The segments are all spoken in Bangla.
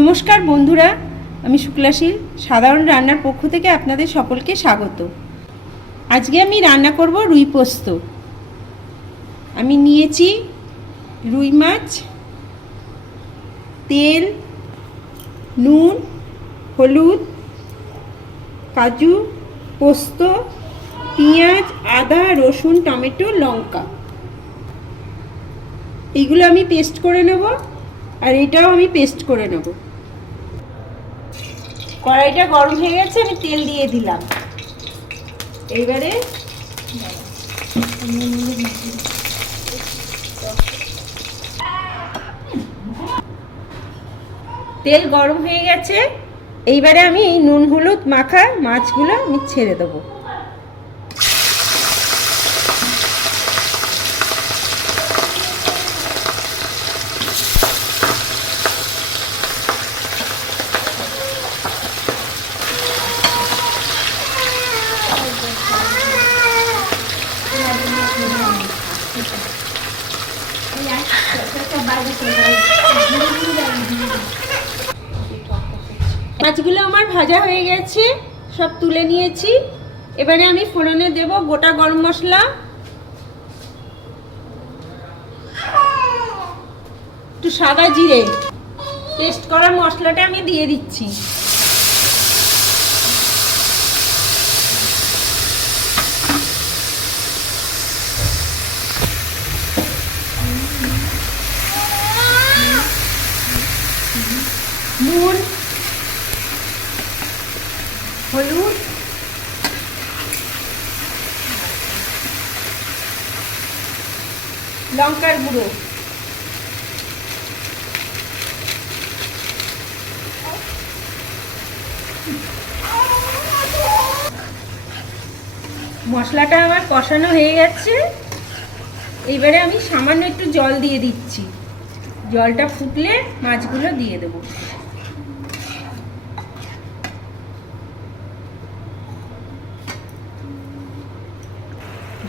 নমস্কার বন্ধুরা, আমি শুক্লাশীল সাধারণ রান্নার পক্ষ থেকে আপনাদের সকলকে স্বাগত। আজকে আমি রান্না করব রুই পোস্ত। আমি নিয়েছি রুই মাছ, তেল, নুন, হলুদ, কাজু, পোস্ত, পেঁয়াজ, আদা, রসুন, টমেটো, লঙ্কা। এইগুলো আমি পেস্ট করে নেব, আর এটাও আমি পেস্ট করে নেব। কড়াইটা গরম হয়ে গেছে, আমি তেল দিয়ে দিলাম। এইবারে তেল গরম হয়ে গেছে, এইবারে আমি এই নুন হলুদ মাখা মাছগুলো আমি ছেড়ে দেবো। মাছগুলো আমার ভাজা হয়ে গেছে, সব তুলে নিয়েছি। এবারে আমি ফোড়নে দেব গোটা গরম মশলা, একটু সাদা জিরে, পেস্ট করা মশলাটা আমি দিয়ে দিচ্ছি। নুন, হলুদ, লঙ্কার গুঁড়ো, মশলাটা আমার কষানো হয়ে গেছে। এইবারে আমি সামান্য একটু জল দিয়ে দিচ্ছি। জলটা ফুটলে মাছগুলো দিয়ে দেবো।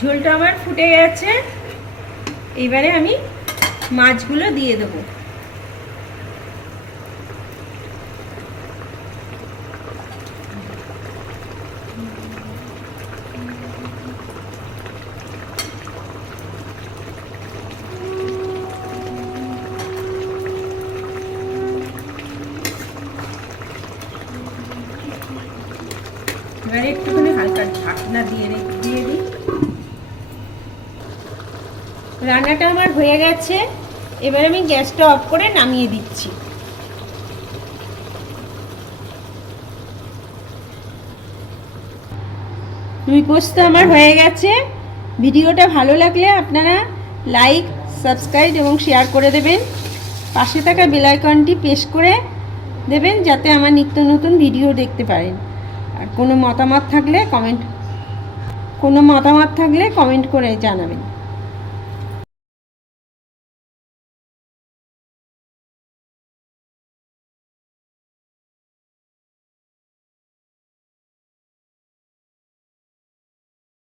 ঝোলটা আমার ফুটে গেছে, এইবারে আমি মাছগুলো দিয়ে দেবো। এবারে একটুখানি হালকা ঢাকনা দিয়ে দিই। রান্নাটা আমার হয়ে গেছে, এবার আমি গ্যাসটা অফ করে নামিয়ে দিচ্ছি। রুই পোস্ত আমার হয়ে গেছে। ভিডিওটা ভালো লাগলে আপনারা লাইক, সাবস্ক্রাইব এবং শেয়ার করে দেবেন। পাশে থাকা বেল আইকনটি প্রেস করে দেবেন, যাতে আমার নিত্য নতুন ভিডিও দেখতে পারেন। আর কোনো মতামত থাকলে কমেন্ট করে জানাবেন।